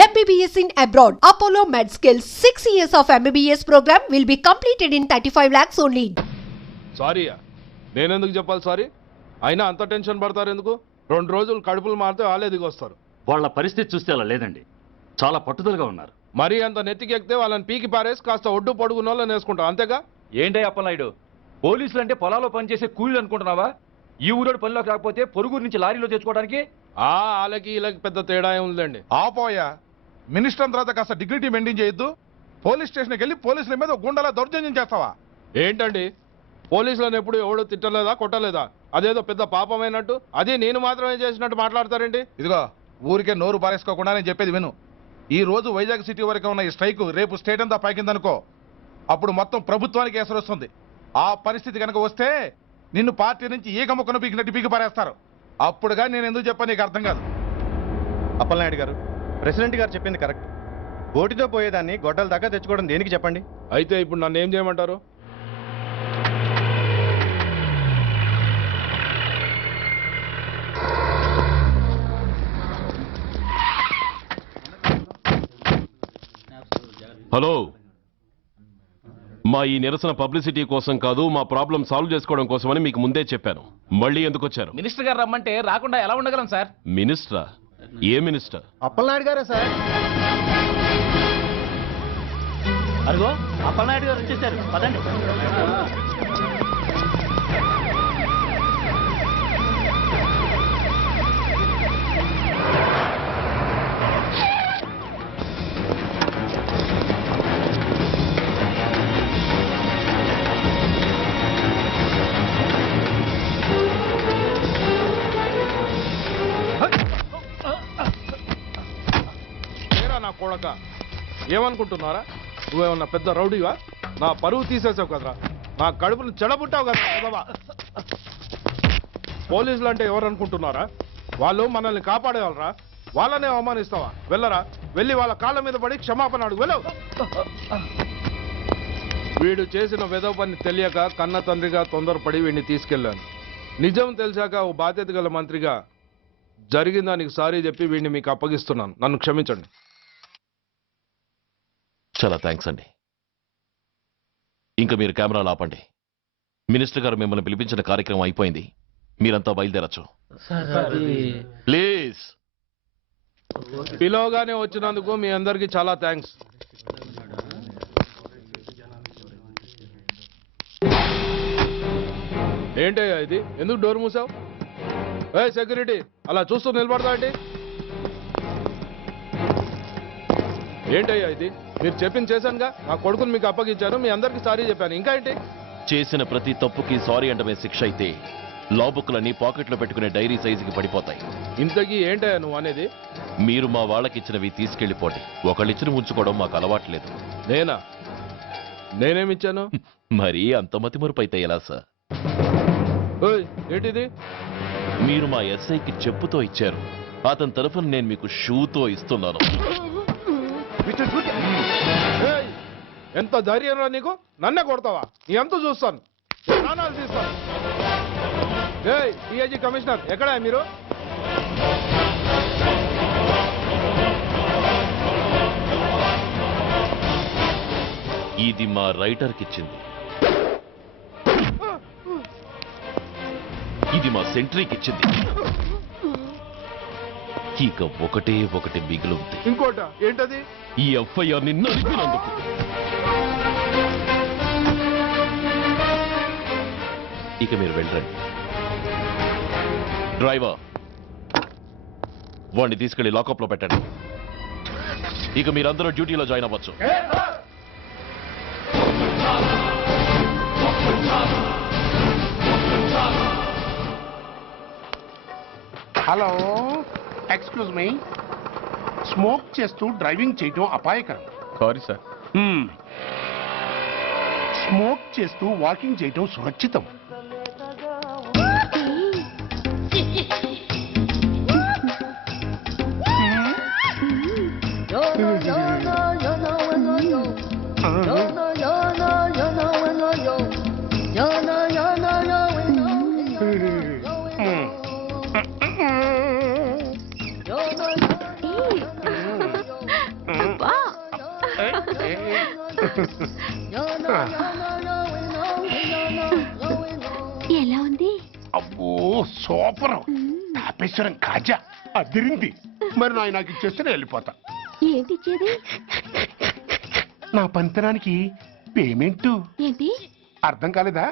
MBBS in abroad. Apollo MedSkill 6 years of MBBS program will be completed in 35 lakhs only. Sorry నేనెందుకు చెప్పాలి sorry? అయినా అంత tension పడతారు ఎందుకు? 2 రోజులు కడుపులు మారితే వాళ్ళే దిగొస్తారు. వాళ్ళ పరిస్థితి చూస్తే అలా లేదండి, చాలా పట్టుదలగా ఉన్నారు. మరీ అంత నెత్తికెక్కితే వాళ్ళని పీకి పారేసి కాస్త ఒడ్డు పొడుగున వాళ్ళని వేసుకుంటాం అంతేగా? ఏంటే అప్పలనాయుడు, పోలీసులు అంటే పొలాల్లో పనిచేసే కూలీలు అనుకుంటున్నావా? ఈ ఊరోడు పనిలోకి రాకపోతే పొరుగురు నుంచి లారీలో తెచ్చుకోవడానికి వాళ్ళకి వీళ్ళకి పెద్ద తేడా ఉందండి. ఆపోయా మినిస్టర్ తర్వాత కాస్త డిగ్నిటీ మెయింటైన్ చేయొద్దు. పోలీస్ స్టేషన్కి వెళ్ళి పోలీసుల మీద గుండెలా దౌర్జన్యం చేస్తావా? ఏంటండి పోలీసులను ఎప్పుడు ఎవడు తిట్టలేదా కొట్టలేదా? అదేదో పెద్ద పాపమైనట్టు అది నేను మాత్రమే చేసినట్టు మాట్లాడతారండి. ఇదిగో ఊరికే నోరు పారేసుకోకుండా నేను చెప్పేది విను. ఈ రోజు వైజాగ్ సిటీ వరకు ఉన్న ఈ స్ట్రైక్ రేపు స్టేట్ అంతా పైకిందనుకో, అప్పుడు మొత్తం ప్రభుత్వానికి ఎసరు వస్తుంది. ఆ పరిస్థితి కనుక వస్తే నిన్ను పార్టీ నుంచి ఈగ ముక్కను పీకినట్టు పీకి పారేస్తారు. అప్పుడుగా నేను ఎందుకు చెప్పా నీకు అర్థం కాదు. అప్పలనాయుడు గారు, ప్రెసిడెంట్ గారు చెప్పింది కరెక్ట్. ఓటితో పోయేదాన్ని గొడ్డల దాకా తెచ్చుకోవడం దేనికి చెప్పండి? అయితే ఇప్పుడు నన్ను ఏం చేయమంటారు? హలో, మా ఈ నిరసన పబ్లిసిటీ కోసం కాదు, మా ప్రాబ్లం సాల్వ్ చేసుకోవడం కోసమని మీకు ముందే చెప్పాను. మళ్ళీ ఎందుకు వచ్చారు? మినిస్టర్ గారు రమ్మంటే రాకుండా ఎలా ఉండగలం సార్? మినిస్టరా? ఏ మినిస్టర్? అప్పలనాయుడు గారే సార్. అదిగో అప్పలనాయుడు గారు వచ్చేసారు, పదండి. నా కొడక ఏమనుకుంటున్నారా? నువ్వేమన్నా పెద్ద రౌడీవా? నా పరువు తీసేసావు కదరా, నా కడుపును చెడబుట్టావు కదా. పోలీసులు అంటే ఎవరు అనుకుంటున్నారా? వాళ్ళు మనల్ని కాపాడేవాళ్ళరా, వాళ్ళనే అవమానిస్తావా? వెళ్ళరా, వెళ్ళి వాళ్ళ కాళ్ళ మీద పడి క్షమాపణ అడుగు. వెళ్ళవు. వీడు చేసిన వెధవ పని తెలియక కన్న తండ్రిగా తొందరపడి వీడిని తీసుకెళ్లాను. నిజం తెలిసాక ఓ బాధ్యత గల మంత్రిగా జరిగిన దానికి సారీ చెప్పి వీడిని మీకు అప్పగిస్తున్నాను. నన్ను క్షమించండి. చాలా థ్యాంక్స్ అండి. ఇంకా మీరు కెమెరాలు ఆపండి. మినిస్టర్ గారు మిమ్మల్ని పిలిపించిన కార్యక్రమం అయిపోయింది, మీరంతా బయలుదేరచ్చు. ప్లీజ్. పిలవగానే వచ్చినందుకు మీ అందరికీ చాలా థ్యాంక్స్. ఏంటయ్యా ఇది? ఎందుకు డోర్ మూసావు? ఏ సెక్యూరిటీ, అలా చూస్తూ నిలబడతా ఏంటి? ఏంటయ్యా ఇది? మీరు చెప్పింది చేశానుగా, నా కొడుకుని మీకు అప్పగించాను, మీ అందరికీ సారీ చెప్పాను, ఇంకా ఏంటి? చేసిన ప్రతి తప్పుకి సారీ అంటమే శిక్ష అయితే లా బుక్లన్నీ పాకెట్లో పెట్టుకునే డైరీ సైజుకి పడిపోతాయి. ఇంతకీ ఏంటయ్యా నువ్వు అనేది? మీరు మా వాళ్ళకిచ్చినవి తీసుకెళ్లిపోండి. ఒకళ్ళిచ్చిన ఉంచుకోవడం మాకు అలవాట్లేదు. నేనా? నేనేమిచ్చాను? మరీ అంత మతిమరుపు అయితే ఎలా సార్? ఓయ్ ఏంటిది? మీరు మా ఎస్ఐకి చెప్పుతో ఇచ్చారు, అతని తరఫున నేను మీకు షూతో ఇస్తున్నాను. ఏయ్, ఎంత ధైర్యం రా నీకు? నన్నే కొడతావా? నీ ఎంత చూస్తాను, ప్రాణాలు తీస్తాను. ఏయ్ డిఐజీ కమిషనర్, ఎక్కడా మీరు? ఇది మా రైటర్కి ఇచ్చింది, ఇది మా సెంట్రీకి ఇచ్చింది. ఇక ఒకటే ఒకటి మిగిలింది. ఇంకోట ఏంటది? ఈ ఎఫ్ఐఆర్ ని నలిపినందుకు. ఇక మీరు వెళ్ళండి. డ్రైవర్, వాడిని తీసుకెళ్లి లాకప్ లో పెట్టండి. ఇక మీరందరూ డ్యూటీలో జాయిన్ అవ్వచ్చు. Hello, excuse me. స్మోక్ చేస్తూ డ్రైవింగ్ చేయటం అపాయకరం. Sorry sir. స్మోక్ చేస్తూ వాకింగ్ చేయటం సురక్షితం. ఎలా ఉంది? అబ్బో సూపర్. తాపేశ్వరం కాజా అదిరింది. మరి నాకు ఇచ్చేస్తే నేను వెళ్ళిపోతా. ఏంటి ఇచ్చేది? నా పంతనానికి పేమెంట్. ఏంటి అర్థం కాలేదా?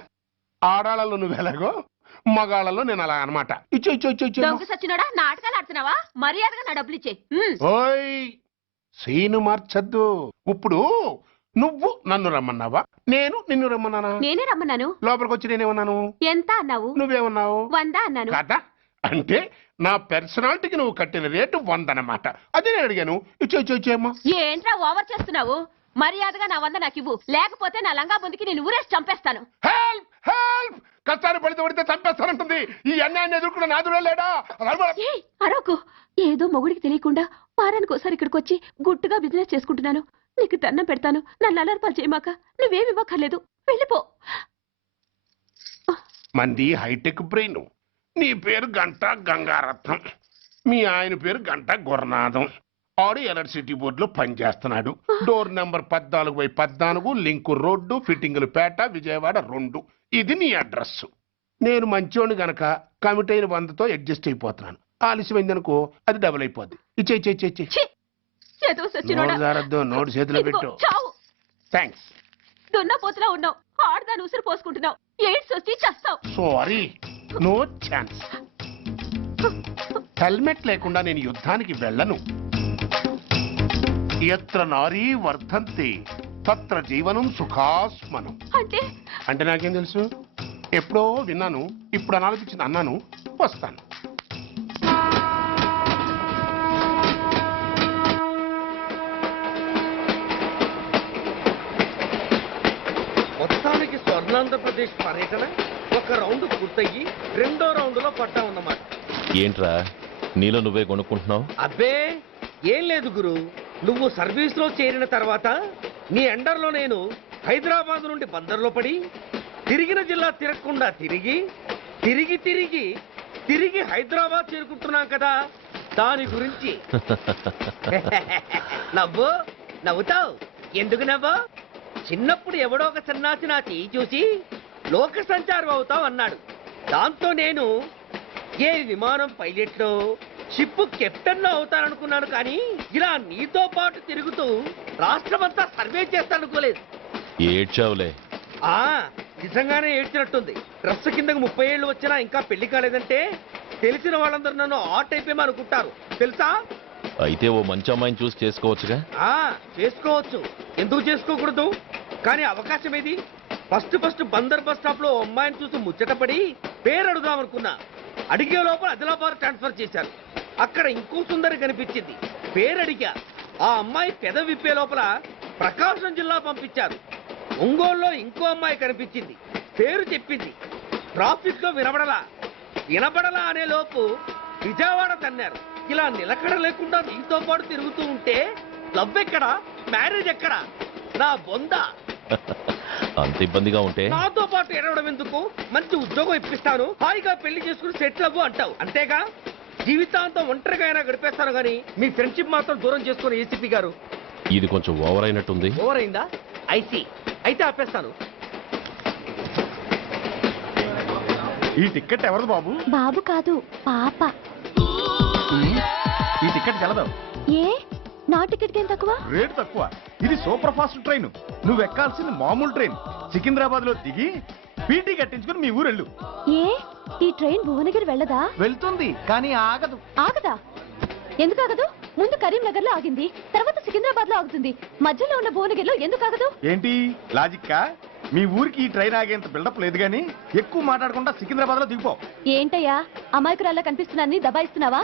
ఆడాళ్ళలో నువ్వు ఎలాగో మగాళ్ళలో నేను అలా అనమాట. ఇచ్చో ఇచ్చో ఇచ్చో ఇచ్చో. దొంగ సచ్చినోడా, నాటకాలు ఆడుతున్నావా? మర్యాదగా నా డబ్బులు ఇచ్చే. ఓయ్ సీను మార్చద్దు. ఇప్పుడు నువ్వు నన్ను రమ్మన్నావా, నేను నిన్ను రమ్మన్నానా? నేనే రమ్మన్నాను. లోపలికి వచ్చి నేనేమన్నాను? ఎంత అన్నావు? నువ్వేమన్నావు? 100 అన్నాను. కదా అంటే నా పర్సనాలిటీకి నువ్వు కట్టిన రేటు 100 అన్నమాట. అదే నేను అడిగాను. ఇచ్చో ఇచ్చో ఇచ్చేమ్మా. ఏంట్రా ఓవర్ చేస్తున్నావు? మర్యాదగా నా 100 నాకు ఇవ్వు, లేకపోతే నా లంగా బొందికి నేను ఊరేసి చంపేస్తాను. Help help. కష్టాన్ని పడితే చంపేస్తానంటుంది. ఈ అన్యాయాన్ని ఎదుర్కొన్న నాదుడే లేడా? ఏయ్, అరవకు. ఏదో మొగుడికి తెలియకుండా వారానికి ఒకసారి ఇక్కడికి వచ్చి గుట్టుగా బిజినెస్ చేసుకుంటున్నాను. నీకు దండం పెడతాను, నన్ను అలర్పాలు చేయమాక. నువ్వేమి ఇవ్వక్కర్లేదు, వెళ్ళిపో. మంది హైటెక్ బ్రెయిన్. నీ పేరు గంట గంగారత్నం, మీ ఆయన పేరు గంట గురునాథం. ఆడు ఎలక్ట్రిసిటీ బోర్డులో పనిచేస్తున్నాడు. డోర్ నెంబర్ 14/14, లింకు రోడ్డు, ఫిట్టింగులు పేట, విజయవాడ 2. ఇది నీ అడ్రస్. నేను మంచోని గనక కమిట్ అయిన 100తో అడ్జస్ట్ అయిపోతున్నాను. ఆలస్యమైందనుకో అది డబుల్ అయిపోద్ది. ఇచ్చే నోటు చేతిలో పెట్టు. థ్యాంక్స్. దున్నపోతులా ఉన్నావు, ఆడదాని ఉసురు పోసుకుంటున్నావు. ఎయిడ్స్ వచ్చి చస్తావు. Sorry, no chance. హెల్మెట్ లేకుండా నేను యుద్ధానికి వెళ్ళను. ఎత్ర నారీ వర్ధంతి తత్ర జీవనం సుఖాస్మనం. అంటే నాకేం తెలుసు? ఎప్పుడో విన్నాను, ఇప్పుడు అనాలపించింది అన్నాను. వస్తాను. మొత్తానికి స్వర్ణాంధ్రప్రదేశ్ పర్యటన ఒక రౌండ్ పూర్తయ్యి 2వ రౌండ్లో పడ్డా ఉన్నమాట. ఏంట్రా నీలో నువ్వే కొనుక్కుంటున్నావు? అబ్బే ఏం లేదు గురు. నువ్వు సర్వీస్లో చేరిన తర్వాత నీ అండర్లో నేను హైదరాబాద్ నుండి బందర్లో పడి తిరిగిన జిల్లా తిరగకుండా తిరిగి తిరిగి తిరిగి తిరిగి హైదరాబాద్ చేరుకుంటున్నాం కదా, దాని గురించి. నవ్వుతావు ఎందుకు నవ్వు? చిన్నప్పుడు ఎవడో ఒక సన్నాసి నా చేయి చూసి లోక సంచారం అవుతావు అన్నాడు. దాంతో నేను ఏ విమానం పైలట్లో షిప్ కెప్టెన్ లో అవుతాననుకున్నాను. కానీ ఇలా నీతో పాటు తిరుగుతూ రాష్ట్రమంతా సర్వే చేస్తాననుకోలేదు. ఏడ్చావులే. నిజంగానే ఏడ్చినట్టుంది. డ్రెస్ కిందకు 30 ఏళ్ళు వచ్చినా ఇంకా పెళ్లి కాలేదంటే తెలిసిన వాళ్ళందరూ నన్ను ఆట్ అయిపోయి అనుకుంటారు తెలుసా? అయితే ఓ మంచి అమ్మాయిని చూసి చేసుకోవచ్చుగా. చేసుకోవచ్చు, ఎందుకు చేసుకోకూడదు? కానీ అవకాశం ఏది? ఫస్ట్ బందర్ బస్ స్టాప్ లో అమ్మాయిని చూసి ముచ్చటపడి పేరు అడుగుదామనుకున్నా. అడిగే లోపల ఆదిలాబాద్ ట్రాన్స్ఫర్ చేశారు. అక్కడ ఇంకో సుందరి కనిపించింది, పేరు అడిగా. ఆ అమ్మాయి పెద విప్పే లోపల ప్రకాశం జిల్లా పంపించారు. ఒంగోలులో ఇంకో అమ్మాయి కనిపించింది, పేరు చెప్పింది. ట్రాఫిక్ లో వినబడలా అనే లోపు విజయవాడ తన్నారు. ఇలా నిలకడ లేకుండా నీతో పాటు తిరుగుతూ ఉంటే లవ్ ఎక్కడా, మ్యారేజ్ ఎక్కడా? నా బొంద. అంత ఇబ్బందిగా ఉంటే నాతో పాటు ఎడవడం ఎందుకు? మంచి ఉద్యోగం ఇప్పిస్తాను, హాయిగా పెళ్లి చేసుకుని సెటిల్ అవ్వు అంటావు అంతేగా? జీవితాంతం ఒంటరిగా అయినా గడిపేస్తాను గానీ మీ ఫ్రెండ్షిప్ మాత్రం దూరం చేసుకుని ఏసీపీ గారు. ఇది కొంచెం ఓవర్ అయినట్టుంది. ఓవర్ అయిందా? ఐసీ, అయితే ఆపేస్తాను. ఈ టికెట్ ఎవరిది బాబు? బాబు కాదు, పాప. ఈ టికెట్ గలదు. ఏ నా టికెట్ ఏం తక్కువ? రేటు తక్కువ. ఇది సూపర్ ఫాస్ట్ ట్రైన్. నువ్వు ఎక్కాల్సింది మామూలు ట్రైన్. సికింద్రాబాద్ లో దిగి పీటీ కట్టించుకుని మీ ఊరెళ్ళు. ఏ ఈ ట్రైన్ భువనగిరి వెళ్ళదా? వెళ్తుంది కానీ ఆగదు. ఆగదా? ఎందుకు ఆగదు? ముందు కరీంనగర్ లో ఆగింది, తర్వాత సికింద్రాబాద్ లో ఆగుతుంది. మధ్యలో ఉన్న భువనగిరిలో ఎందుకు ఆగదు? ఏంటి లాజిక్కా? మీ ఊరికి ఈ ట్రైన్ ఆగేంత బిల్డప్ లేదు గానీ ఎక్కువ మాట్లాడకుండా సికింద్రాబాద్ లో దిగిపో. ఏంటయ్యా అమాయకురాల్లా కనిపిస్తున్నాన్ని దబాయిస్తున్నావా?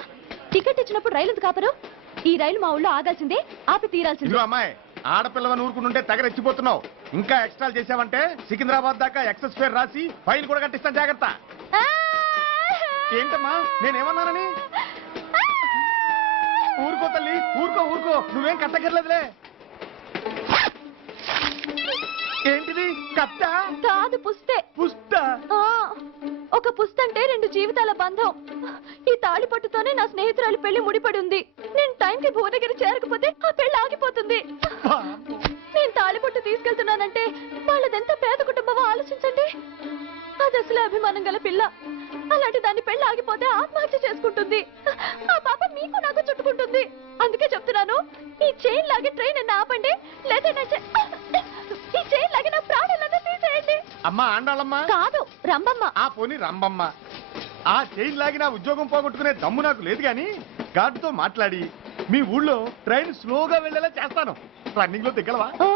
టికెట్ ఇచ్చినప్పుడు రైలు ఎందుకు ఆపరు? ఈ రైలు మా ఊళ్ళో ఆగాల్సిందే, ఆపి తీరాల్సిందే. ఇదిగో అమ్మాయి, ఆడపిల్లవని ఊరుకుంటుంటే తెగరెచ్చిపోతున్నావు. ఇంకా ఎక్స్ట్రాలు చేసావంటే సికింద్రాబాద్ దాకా ఎక్సెస్ ఫేర్ రాసి ఫైన్ కూడా కట్టిస్తాను, జాగ్రత్త. ఏంటమ్మా నేనేమన్నానని? ఊరుకో తల్లి, ఊరుకో, నువ్వేం కట్టకర్లేదులే. ఏంటిది? కట్ట కాదు, పుస్తే. పుస్త? ఒక పుస్తంటే 2 జీవితాల బంధం. ఈ తాళి పట్టుతోనే నా స్నేహితురాలి పెళ్లి ముడిపడి ఉంది. నేను టైంకి భువనగిరి చేరకపోతే ఆ పెళ్లి ఆగిపోతుంది. నేను తాళి పట్టు తీసుకు అభిమానం గల పిల్ల. అలాంటి దాని పెళ్లి ఆగిపోతే ఆత్మహత్య చేసుకుంటుంది. ఆ పాప మీకు నాకు చుట్టుకుంటుంది. అందుకే చెప్తున్నాను, ఈ చైన్ లాగి ట్రైన్ అన్న ఆపండి, లేదా ఈ చైన్ లాగి నా ప్రాణాలను తీసేయండి. అమ్మా ఆండాళమ్మ కాదు, రంబమ్మ. ఆ పోని రంబమ్మ. ఆ చైన్ లాగి నా ఉద్యోగం పోగొట్టుకునే దమ్ము నాకు లేదు గాని గార్డుతో మాట్లాడి మీ ఊళ్ళో ట్రైన్ స్లోగా వెళ్ళేలా చేస్తాను. రన్నింగ్ లో దిగలవా? ఓ,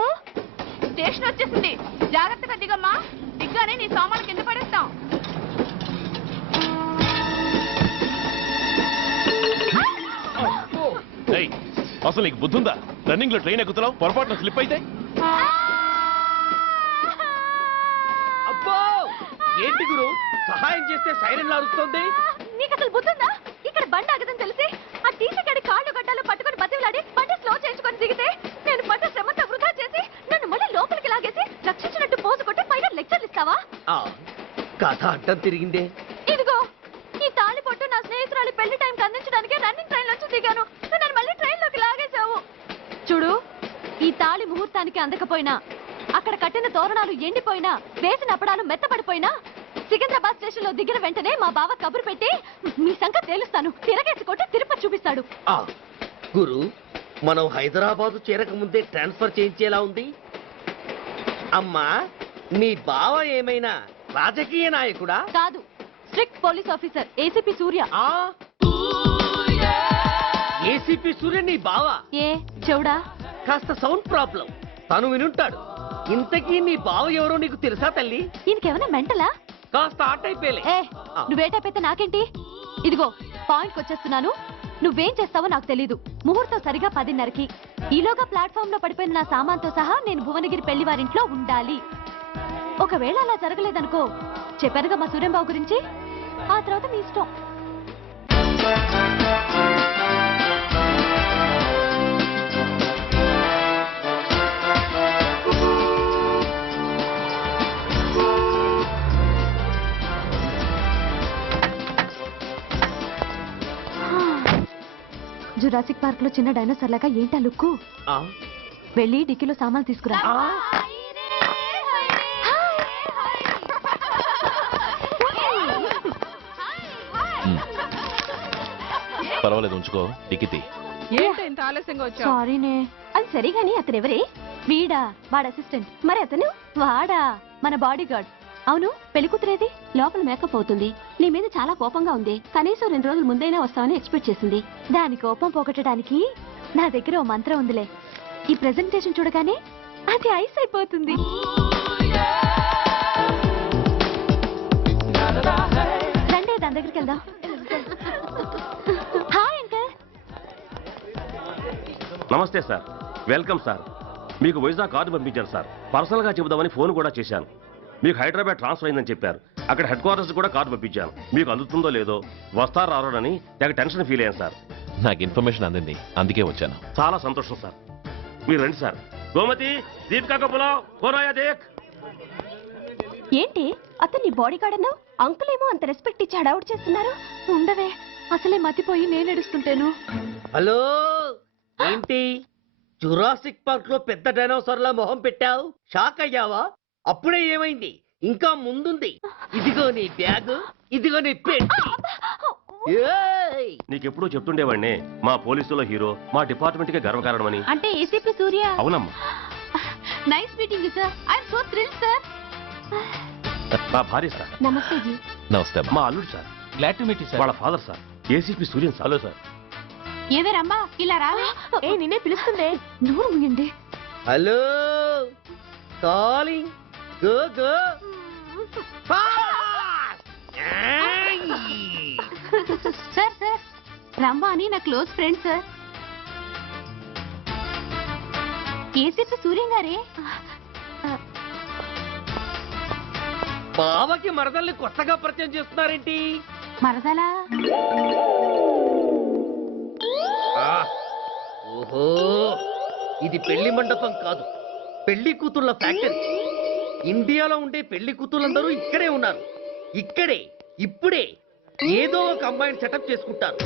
స్టేషన్ వచ్చేసింది, జాగ్రత్తగా దిగమ్మా. దిగ్గానే నీ సామాన్లు కింద పడేస్తాం. ఏయ్, అసలు నీకు బుద్ధుందా? రన్నింగ్ లో ట్రైన్ ఎక్కుతున్నావు, పొరపాటున స్లిప్ అయితే అబ్బో ఏంటి గురు, సహాయం చేస్తే సైరన్ అరుస్తోంది. నీకు అసలు బుద్ధుందా? ఇక్కడ బండి ఆగదని తెలిసి ఆ టీసీ గడి కాళ్ళు గడ్డాలు పట్టుకొని బతిలాడి బండి స్లో చేయించుకొని దిగితే నేను పడ్డ శ్రమంతా వృధా చేసి నన్ను మళ్ళీ లోపలికి లాగేసి రక్షించినట్టు పోజు కొట్టి పైన లెక్చర్లు ఇస్తావా? కథ అడ్డం తిరిగిందే. ఇదిగో ఈ తాళి పొట్టు నా స్నేహితురాలి పెళ్లి టైంకి అందించడానికి రన్నింగ్ ట్రైన్ నుంచి దిగాను. నువ్వు నన్ను మళ్ళీ ట్రైన్ లోకి లాగేశావు. చూడు, ఈ తాళి ముహూర్తానికి అందకపోయినా, అక్కడ కట్టిన తోరణాలు ఎండిపోయినా, వేసిన అప్పడాలు మెత్తపడిపోయినా, సికింద్రాబాద్ స్టేషన్ లో దిగిన వెంటనే మా బావ కబురు పెట్టి మీ సంగతి తేలుస్తాను, తిరగేసి కొట్టి తిరుపతి చూపిస్తాడు. గురు, మనం హైదరాబాద్ చేరక ముందే ట్రాన్స్ఫర్ చేయించేలా ఉంది. అమ్మా, నీ బావ ఏమైనా రాజకీయ నాయకుడా? కాదు, స్ట్రిక్ట్ పోలీస్ ఆఫీసర్, ఏసీపీ సూర్య. ఏసీపీ సూర్య నీ బావ? ఏ చెవుడా? కాస్త సౌండ్ ప్రాబ్లం, తను వినుంటాడు. ఇంతకీ నీ బావ ఎవరో నీకు తెలుసా తల్లి? ఈయనకేమైనా మెంటలా? కాస్త ఆట అయిపోయలే. ఏ, నువ్వేటైతే నాకేంటి? ఇదిగో పాయింట్కి వచ్చేస్తున్నాను. నువ్వేం చేస్తావో నాకు తెలీదు. ముహూర్తం సరిగా 10:30కి. ఈలోగా ప్లాట్ఫామ్ లో పడిపోయిన నా సామాన్తో సహా నేను భువనగిరి పెళ్లి వారింట్లో ఉండాలి. ఒకవేళ అలా జరగలేదనుకో, చెప్పానుగా మా సూర్యంబాబు గురించి, ఆ తర్వాత మీ ఇష్టం. జురాసిక్ పార్క్ లో చిన్న డైనోసార్ లాగా ఏంటా లుక్కు? వెళ్ళి డిక్కీలో సామాన్లు తీసుకురా. పర్వాలేదు, ఉంచుకో. టికెట్ సారీనే. అది సరిగాని అతను ఎవరే? వీడా, వాడ అసిస్టెంట్. మరి అతను వాడా, మన బాడీ గార్డ్. అవును, పెళ్లికూతురేది? లోపల మేకప్ అవుతుంది. నీ మీద చాలా కోపంగా ఉంది. కనీసం 2 రోజుల ముందైనా వస్తావని ఎక్స్పెక్ట్ చేసింది. దాని కోపం పోగొట్టడానికి నా దగ్గర ఓ మంత్రం ఉందిలే. ఈ ప్రెజెంటేషన్ చూడగానే అది ఐస్ అయిపోతుంది. రండి, దాని దగ్గరికి వెళ్దాం. Hi uncle. నమస్తే సార్, వెల్కమ్ సార్. మీకు వైజాగ్ కార్డు పంపించారు సార్. పర్సనల్ గా చెబుదామని ఫోన్ కూడా చేశాను. మీకు హైదరాబాద్ ట్రాన్స్ఫర్ అయిందని చెప్పారు. అక్కడ హెడ్ క్వార్టర్స్ కూడా కార్డు పంపించాను. మీకు అందుతుందో లేదో, వస్తారో రారోనని తెగ టెన్షన్ ఫీల్ అయ్యాను సార్. నాకు ఇన్ఫర్మేషన్ అందింది, అందుకే వచ్చాను. చాలా సంతోషం సార్. మీరు రండి సార్. గోమతి, దీపికా కపులా, కోరాయా దేక్. ఏంటి అతన్ని బాడీ గార్డ్ అన్నావు? అంకుల్ ఏమో అంత రెస్పెక్ట్ ఇచ్చి హడావుడ్ చేస్తున్నారు. ఉండవే, అసలే మతిపోయి నేను ఏడుస్తుంటాను. హలో, ఏంటి జురాసిక్ పార్క్ లో పెద్ద డైనోసార్ లా మొహం పెట్టావు? షాక్ అయ్యావా? అప్పుడే ఏమైంది? ఇంకా ముందుంది. ఇదిగో నీ బ్యాగ్, ఇదిగో నీ పెట్టి. నీకెప్పుడూ చెప్తుండేవాడిని, మా పోలీసులో హీరో, మా డిపార్ట్మెంట్ కి గర్వకారణమని. అంటే ఏసీపీ సూర్య? అవునమ్మా. Nice meeting sir. I'm so thrilled sir. మా భార్య సార్. నమస్తే జీ. నమస్తే. మా అల్లుడు sir. Glad to meet you sir. వాళ్ళ father sir, ACP Suryan sir. Hello sir. ఏవే రమ్మా, ఇలా రావే. ఏ నిన్నే పిలుస్తుందే. నోరు ముయండి. Hello, calling. Go go. Sir sir, Ramma అని నా close friend sir. ACP Suryam గారే. బావకి మరదల్ని కొత్తగా పరిచయం చేస్తున్నారేంటి? మరదలా? ఓహో, ఇది పెళ్లి మండపం కాదు, పెళ్లి కూతుళ్ళ ఫ్యాక్టరీ. ఇండియాలో ఉండే పెళ్లి కూతుళ్ళందరూ ఇక్కడే ఉన్నారు. ఇక్కడే ఇప్పుడే ఏదో ఒక అమ్మాయిని సెటప్ చేసుకుంటారు.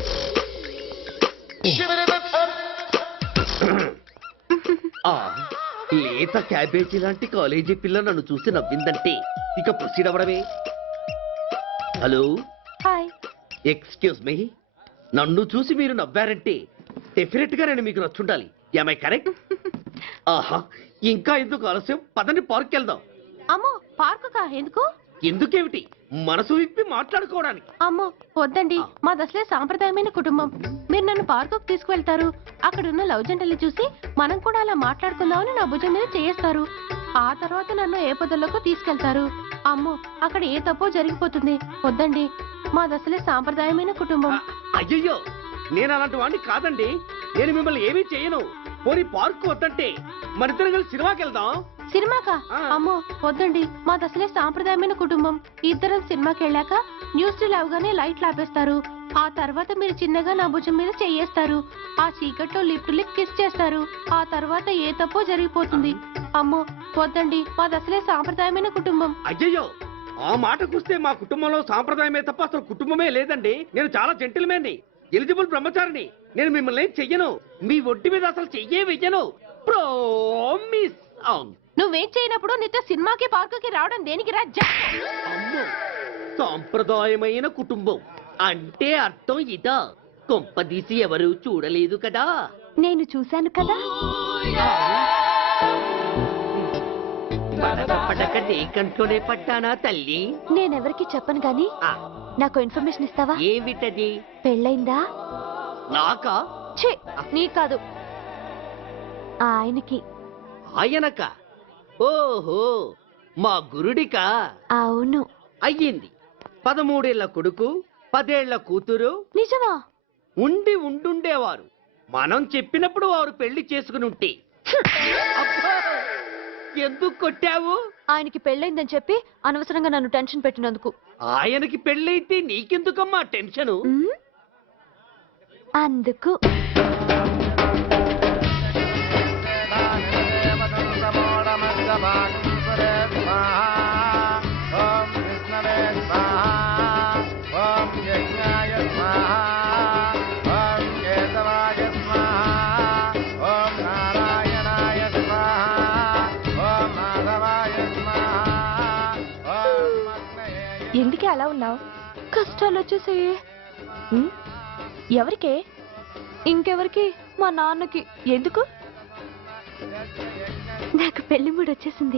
లేత క్యాబేజీ లాంటి కాలేజీ పిల్ల నన్ను చూసి నవ్విందంటే ఇక ప్రొసీడ్ అవ్వడమే. Hello, hi. Excuse me. నన్ను చూసి మీరు నవ్వారంటే డెఫినెట్ గా నేను మీకు నచ్చుండాలి. I correct? ఆహా, ఇంకా ఎందుకు ఆలస్యం? పదండి పార్క్ వెళ్దాం. అమ్మో, పార్కుకా? ఎందుకు? ఎందుకేమిటి, మనసు విప్పి మాట్లాడుకోవడానికి. అమ్మో వద్దండి, మాది అసలే సాంప్రదాయమైన కుటుంబం. మీరు నన్ను పార్కుకు తీసుకువెళ్తారు, అక్కడున్న లవ్ జంటలు చూసి మనం కూడా అలా మాట్లాడుకుందామని నా భుజం మీద చేస్తారు. ఆ తర్వాత నన్ను ఏ పొదల్లోకి తీసుకెళ్తారు. అమ్మో, అక్కడ ఏ తప్పో జరిగిపోతుంది. వద్దండి, మాది అసలే సాంప్రదాయమైన కుటుంబం. అయ్యయ్యో, నేను అలాంటి వాడిని కాదండి. నేను మిమ్మల్ని ఏమీ చేయను. పోనీ పార్క్ వద్దంటే మనిద్దరం కలిసి సినిమాకి వెళ్దాం. సినిమాకా? ఆ. అమ్మో వద్దండి, మాది అసలే సాంప్రదాయమైన కుటుంబం. ఇద్దరం సినిమాకి వెళ్ళాక న్యూస్ లేవగానే లైట్లు ఆపేస్తారు. ఆ తర్వాత మీరు చిన్నగా నా భుజం మీద చెయ్యేస్తారు. ఆ చీకట్లో లిప్ టు లిప్ కిస్ చేస్తారు. ఆ తర్వాత ఏ తప్పో జరిగిపోతుంది. అమ్మో వద్దండి, మాది అసలే సాంప్రదాయమైన కుటుంబం. అయ్యయ్యో, ఆ మాటకొస్తే మా కుటుంబంలో సాంప్రదాయమే తప్ప అసలు కుటుంబమే లేదండి. నేను చాలా జెంటిల్మెన్ని, ఎలిజిబుల్ బ్రహ్మచారిని. నేను మిమ్మల్ని ఏం చెయ్యను. మీ ఒంటి మీద అసలు చెయ్యే వెయ్యను. ప్రామిస్. నువ్వేం చేయనప్పుడు నీతో సినిమాకి పార్కుకి రావడం దేనికి రా? అమ్మో, సాంప్రదాయమైన కుటుంబం అంటే అర్థం ఇదా? కొంపదీసి ఎవరు చూడలేదు కదా? నేను చూశాను కదా. పడక నీ కంట్లోనే పడ్డానా తల్లి? నేనెవరికి చెప్పను గాని ఆ, నాకు ఇన్ఫర్మేషన్ ఇస్తావా? ఏమిటది? పెళ్ళైందా? నాకా? ఛీ, నీ కాదు, ఆయనకి. ఆయనక? ఓహో, మా గురుడికా? అవును. అయ్యింది. 13 ఏళ్ల కొడుకు, 10 ఏళ్ల కూతురు నిజమా? ఉండుండేవారు. మనం చెప్పినప్పుడు వారు పెళ్లి చేసుకుని ఉంటే. అబ్బా! ఎందుకు కొట్టావు? ఆయనకి పెళ్ళైందని చెప్పి అనవసరంగా నన్ను టెన్షన్ పెట్టినందుకు. ఆయనకి పెళ్ళైతే నీకెందుకమ్మా టెన్షను? అందుకు. ఎందుకే అలా ఉన్నావు? కష్టాలు వచ్చేసాయి. ఎవరికే? ఇంకెవరికి? మా నాన్నకి. ఎందుకు? నాకు పెళ్లి మూడు వచ్చేసింది.